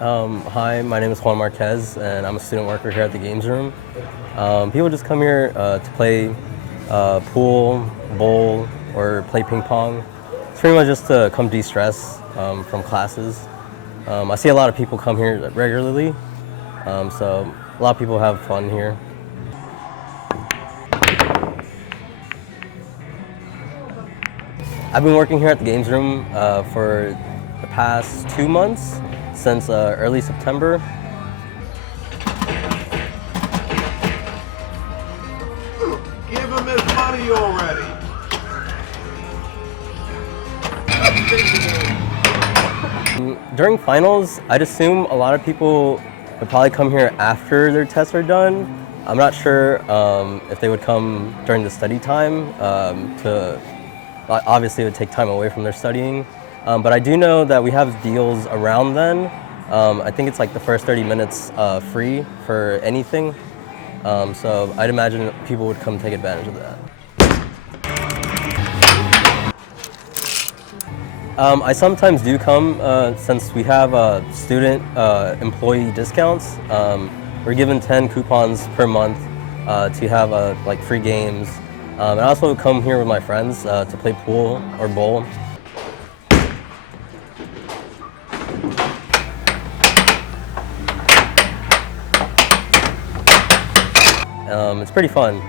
Hi, my name is Juan and I'm a student worker here at the Games Room. People just come here to play pool, bowl, or play ping pong. It's pretty much just to come de-stress from classes. I see a lot of people come here regularly, so a lot of people have fun here. I've been working here at the Games Room for the past 2 months, since early September. Give him his money already. During finals, I'd assume a lot of people would probably come here after their tests are done. I'm not sure if they would come during the study time obviously it would take time away from their studying. But I do know that we have deals around then. I think it's like the first 30 minutes free for anything. So I'd imagine people would come take advantage of that. I sometimes do come since we have student employee discounts. We're given 10 coupons per month to have like free games. And I also come here with my friends to play pool or bowl. It's pretty fun.